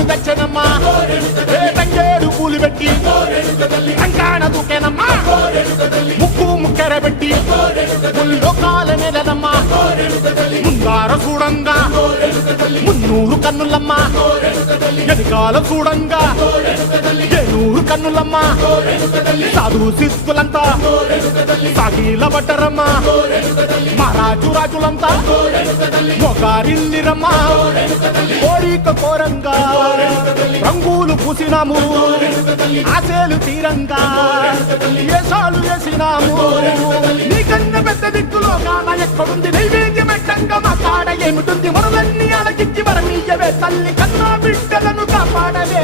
పూలు తెచ్చనమ్మా తంగేడు పూలు పెట్టి కంకాణ దూకేనమ్మా ముక్కు ముక్కెర పెట్టి ముల్లోకాల నెలనమ్మా ముందార చూడంగా మున్నూరు కన్నులమ్మా ఎనకాల చూడంగా ఏనూరు కన్నులమ్మా సాధు శిస్తులంతా సాగిల పడ్డరమ్మా మహారాజు రాజులంతా మొగారిల్లిరమ్మా కోరిక కోరంగా రంగులు పూసినాము ఆశలు తీరంగా ఏసాలు వేసినాము నీకన్నా పెద్ద దిక్కులో కాన ఎక్కడుంది నైవేద్యం పెట్టంగా మా కాడ ఏమిటుంది మనలన్నీ అలకించి వరమీయవే తల్లి కన్నా బిడ్డలను కాపాడవే